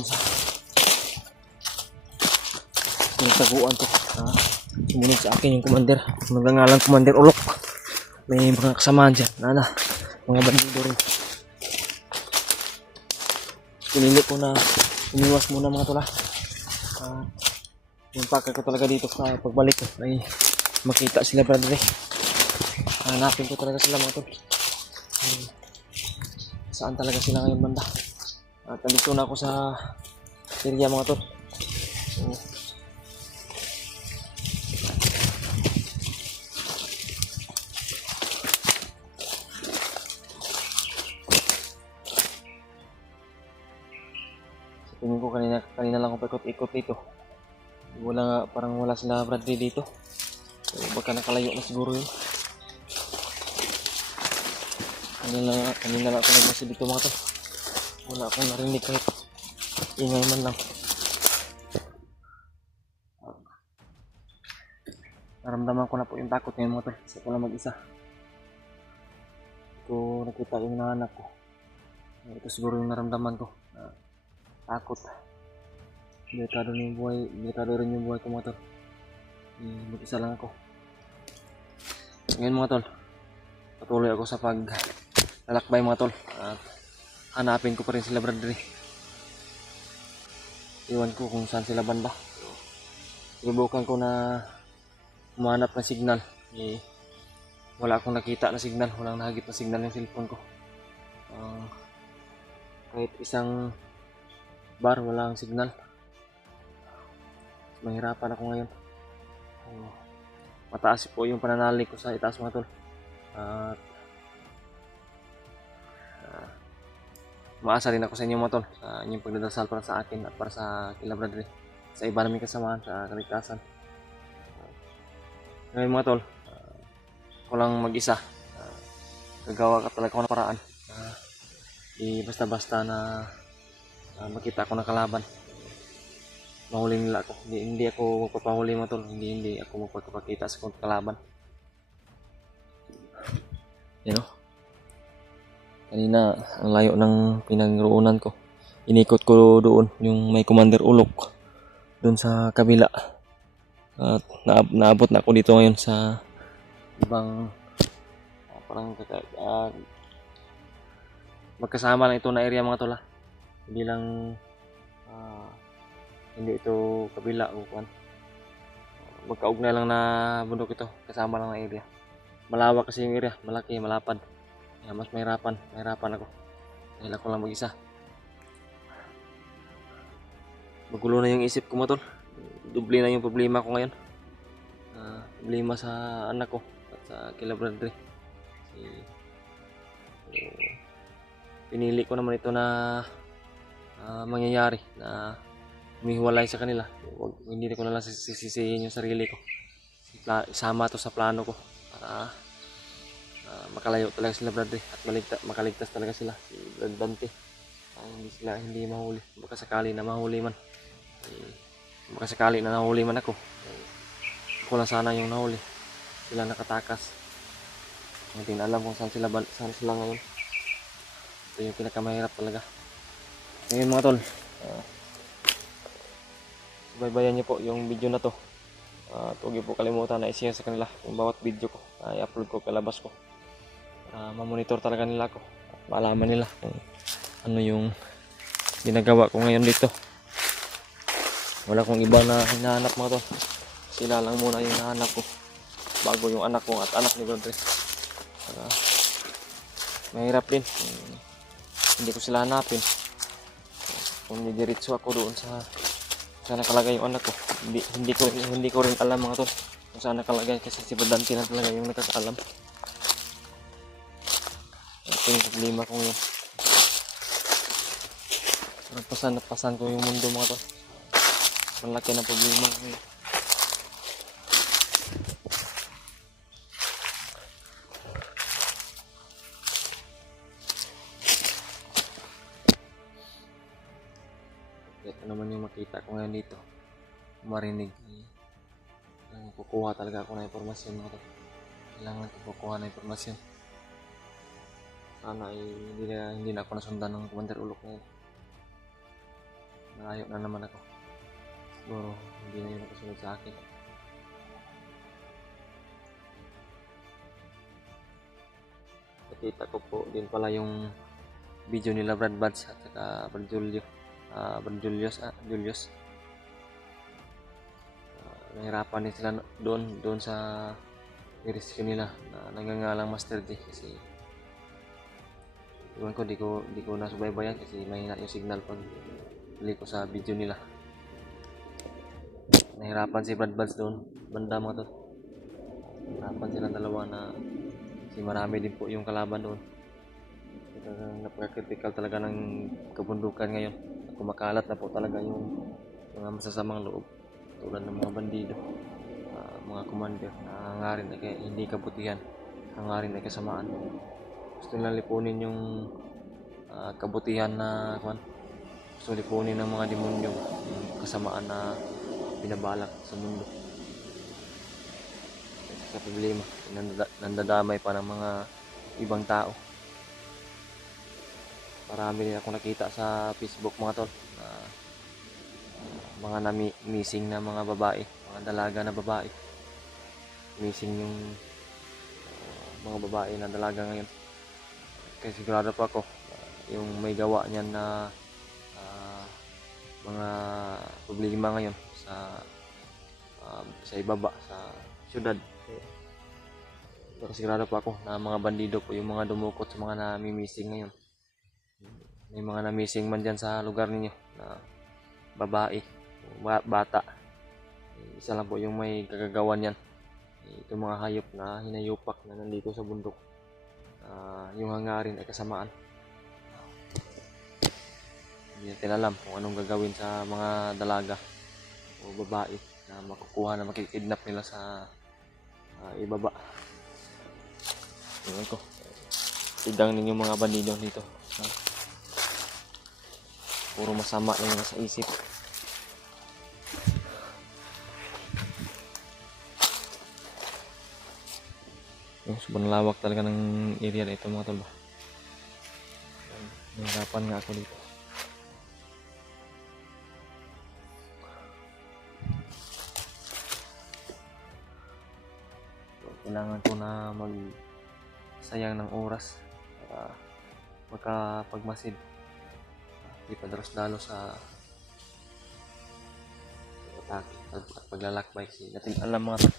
doon sa pinagtaguan ko. Sumunod sa akin yung commander. Nagngangalang Commander Ulok. May mga kasamaan dyan. Mga bandido rin. Pinili ko na umiwas muna mga tula. Yung pakay ko talaga dito sa pagbalik ko ay makita sila brother. Hanapin ko talaga sila mga tol. Saan talaga sila ngayon banda. At nandito na ako sa area mga tol. Tingin ko kanina lang ako paikot-ikot dito. Parang wala sila Bradley dito. So, baka nakalayo na siguro yun. Kanina lang ako nagbasa dito mga to. Wala akong narinig kahit ingay man lang. Naramdaman ko na po yung takot ngayon mga to. Isa ko lang mag-isa. Ito nakita yung nahanap ko. Ito siguro yung naramdaman ko. Takot. Delikado rin yung buhay ko mga tol. Mag-isa lang ako. Ngayon mga tol, patuloy ako sa paglalakbay mga tol. At hanapin ko pa rin sila brother. Iwan ko kung saan sila banda. Subukan ko na humanap ng signal. Wala akong nakita na signal. Walang nahagip na signal yung cellphone ko. Kahit isang bar, walang signal. Mahirapan ako ngayon. Mataas po yung pananalig ko sa itaas mga tol. At maasa rin ako sa inyo mga tol, sa inyong pagdadasal para sa akin at para sa kila brother, sa iba namin kasamahan sa kaligtasan. Ngayon mga tol, ako lang mag-isa. Gagawa ka talaga ako ng paraan. Basta-basta na makita ako ng kalaban, mahuli nila ako. Hindi ako magpapahuli mga tol. Hindi ako magpapakita sa kalaban. You know? Kanina ang layo ng pinagruunan ko. Inikot ko doon yung may Commander Ulok doon sa kabila. At naabot na ako dito ngayon sa ibang parang magkasama lang ito na area mga tol. Hindi lang hindi ito kabila o kuan. Magkaugnay lang na bundok ito, kasama lang na area. Malawak kasi yung area, malaki, malapad. Kaya mas mahirapan ako. Dahil ako lang mag-isa. Magulo na yung isip ko mga tol. Dubli na yung problema ko ngayon. Problema sa anak ko at sa kila brother. Pinili ko naman ito na mangyayari na humihiwalay sa kanila. Hindi ko na lang sisisihin yung sarili ko. Isama to sa plano ko para makalayo talaga sila brother at makaligtas talaga sila si Brad Dante. Hindi mahuli. Baka sakali na mahuli man. Baka sakali na nahuli man ako. Ako lang sana yung nahuli. Sila nakatakas. Hindi na alam kung saan sila ngayon. Ito yung pinakamahirap talaga. Ngayon mga tol, baybayan niyo po yung video na to. Huwag niyo po kalimutan na i-share sa kanila yung bawat video ko ay upload ko kalabas ko. Ma-monitor talaga nila ako. Malaman nila kung ano yung ginagawa ko ngayon dito. Wala kong iba na hinahanap mga tol. Sila lang muna yung hinahanap ko bago yung anak ko at anak ni brother. Mahirap din. Hindi ko sila hanapin. Kung didiretso ako doon sa nakalagay yung anak ko, hindi ko rin alam mga tol kung saan nakalagay kasi si Badante na talaga yung nakakaalam. Ito yung problema ko ngayon. Napasan ko yung mundo mga tol. Malaki na problema ko ngayon. Ito naman yung makita ko ngayon dito. Marinig. Kukuha talaga ako ng informasyon mga tol. Kailangan ko kukuha ng informasyon. Sana ay hindi na ako nasundan ng Commander Ulok ngayon. Malayo na naman ako. Siguro hindi na yun nakasunod sa akin. Nakita ko po din pala yung video nila Brad Buds at saka Brad Julius. Nahirapan din sila doon sa rescue nila na nangangalang Master D kasi iwan ko, di ko nasubaybayan kasi mahina yung signal pag bili ko sa video nila. Nahirapan si Brad Buds doon, banda mga to. Nahirapan silang dalawa na kasi marami din po yung kalaban doon. Napaka-critical talaga ng kabundukan ngayon. Kumakalat na po talaga yung mga masasamang loob tulad ng mga bandido, mga commander na hangarin ay hindi kabutihan, hangarin ay kasamaan. Gusto nilang lipunin yung kabutihan na gusto lipunin ng mga demonyo, yung kasamaan na binabalak sa mundo. Sa problema, nandadamay pa ng mga ibang tao. Marami din ako nakita sa Facebook mga tol, mga missing na mga babae, mga dalaga na babae. Missing yung mga babae na dalaga ngayon. Kasi sigurado pa ako yung may gawa niyan na mga problema ngayon sa ibaba, sa syudad. Pero sigurado pa ako na mga bandido po yung mga dumukot sa mga nami-missing ngayon. May mga na-missing man dyan sa lugar ninyo na babae, bata. Isa lang po yung may kagagawan yan. Ito mga hayop na hinayupak na nandito sa bundok. Yung hangarin ay kasamaan. Hindi natin alam kung anong gagawin sa mga dalaga o babae na makukuha na makikidnap nila sa ibaba. Tingnan ko. Tidang ninyo mga bandido dito. Puro masama yung nasa isip. Sobrang lawak talaga ng area na ito mga tol. Nahirapan nga ako dito. So, kailangan ko na magsayang ng oras para makapagmasid. Di padalos-dalo sa atake at paglalakbay. Kasi natin alam mga tol,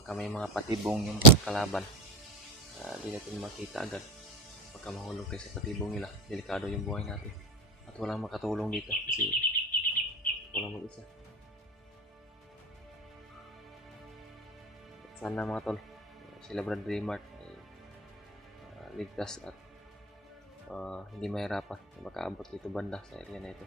baka may mga patibong yung kalaban, di natin makita agad. Pagka mahulog tayo sa patibong nila, delikado yung buhay natin at walang makatulong dito kasi walang mag-isa. Sana mga tol, sila Brad Raymart ay ligtas at hindi mahirapan na makaabot dito banda sa area na ito.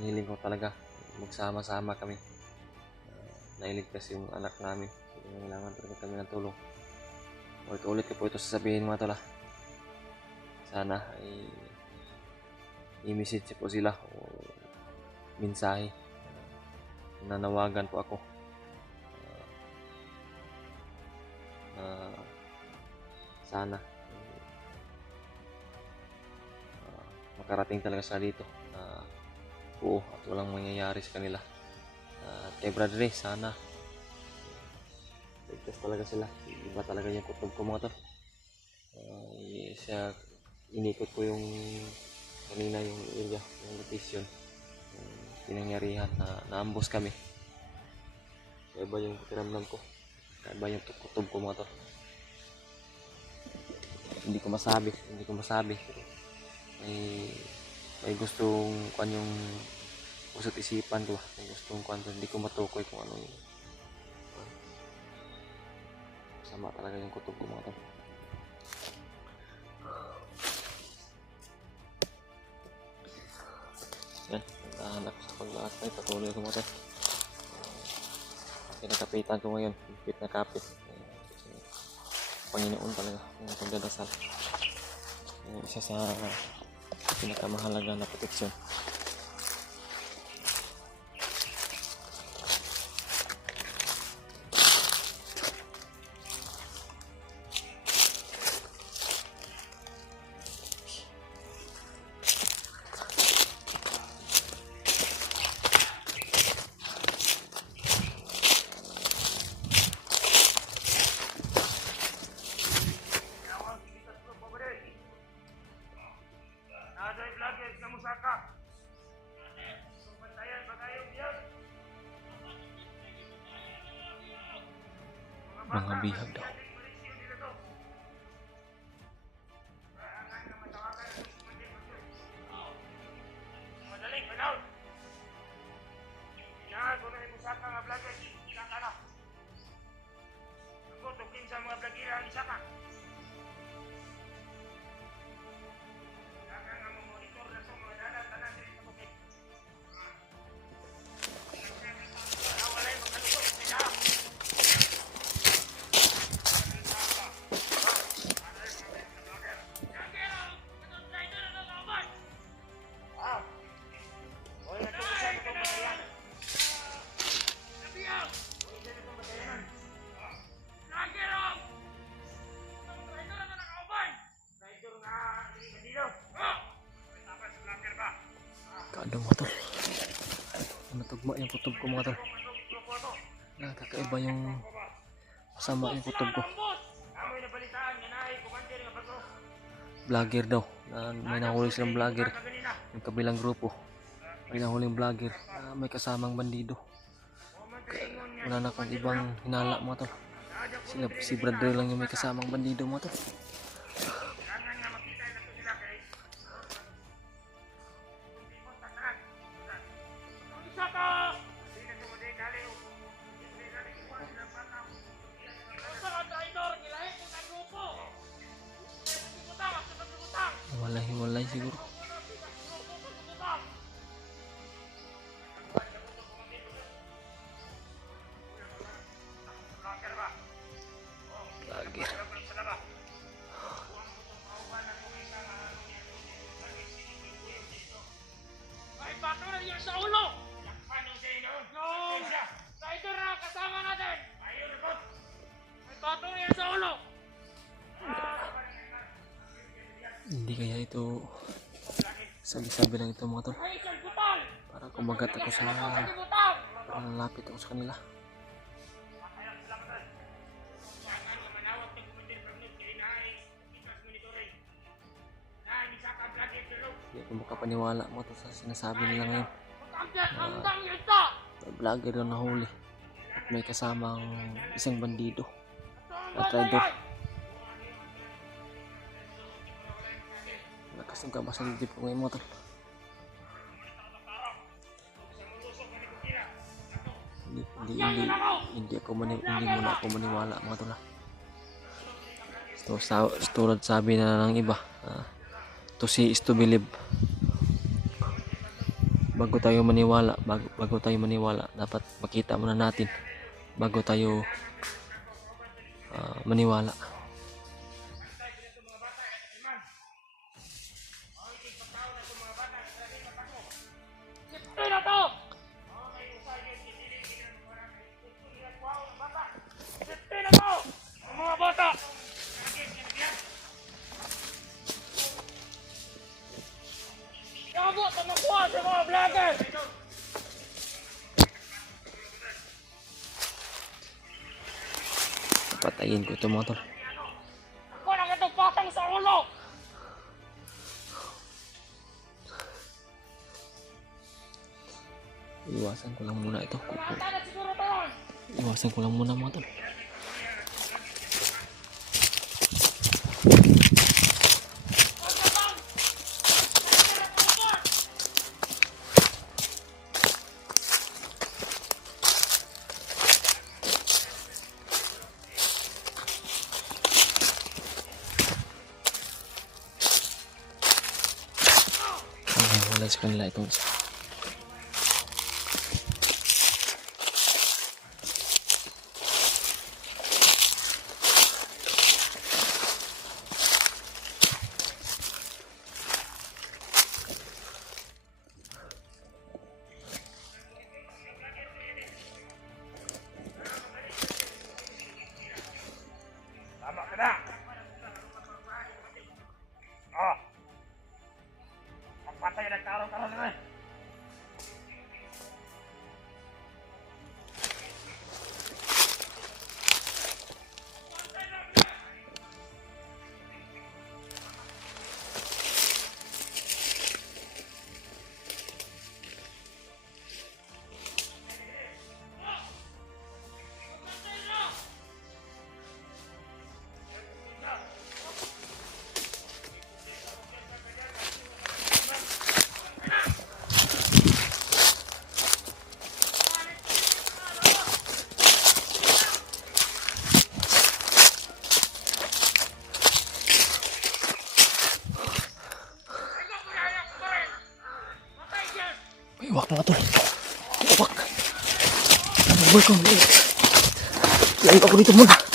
Hiling ko talaga magsama-sama kami, nailigtas yung anak namin. Kailangan talaga kami ng tulong. Ulit ko po ito sasabihin mga tol. Sana ay i-message po sila o mensahe. Nanawagan po ako sana makarating talaga sa dito buo at walang mangyayari sa kanila. Kay Brad Ray, sana ligtas talaga sila. Iba talaga yung kutob ko mga tol. Siya, inikot ko yung kanina yung area, yung location, yung pinangyarihan na naambos kami. Iba yung pakiramdam ko, iba yung kutob ko mga tol. Hindi ko masabi. May gustong kuan yung usot isipan ko, may gustong kuan, hindi ko matukoy kung ano yung sama talaga yung kutob ko mga tol. Yan, nagtahan ako sa paglaakbay, patuloy ko mga tol. Kinakapitan ko ngayon, kapit na kapit. Panginoon talaga yung pagdadasal. Yung isa sa pinakamahalaga na proteksyon. Mga bihag daw. Kadang mga tol. Natugma yung kutob ko mga tol. Nakakaiba yung masama yung kutob ko. Vlogger daw. May nahuli silang vlogger. Yung kabilang grupo. May nahuling vlogger. May kasamang bandido. Wala na akong ibang hinala mga tol. Si brother lang yung may kasamang bandido mga tol. Hiwalay siguro. Lagi. May bato na yun sa ulo! Yung rider na kasama natin! May bato na yun sa ulo! Hindi kaya ito sabi-sabi lang ito mga tol para kumagat ako sa para lalapit ako sa kanila. Hindi ako makapaniwala mga tol sa sinasabi nila ngayon may vlogger na nahuli at may kasamang isang bandido at rider. Lakas ng kabasa ng dip ko ngayon mga tol. Hindi muna ako maniwala mga tol. Tulad sabi na ng iba, to see is to believe. Bago tayo maniwala dapat makita muna natin bago tayo maniwala. Mga bata! Yabo! Tumakuha sa mga vlogger! Patayin ko ito mga tol. Ako nang itong patang sa ulo! Iwasan ko lang muna ito. Bata na siguro to! Iwasan ko lang muna mga tol. Wala sa kanila itong isa. Tama ka na! Oh! Pagpatay na karon-karon naman! Iwak mga tol. Iwak. Ano boy ko maliit. Layo ako dito muna.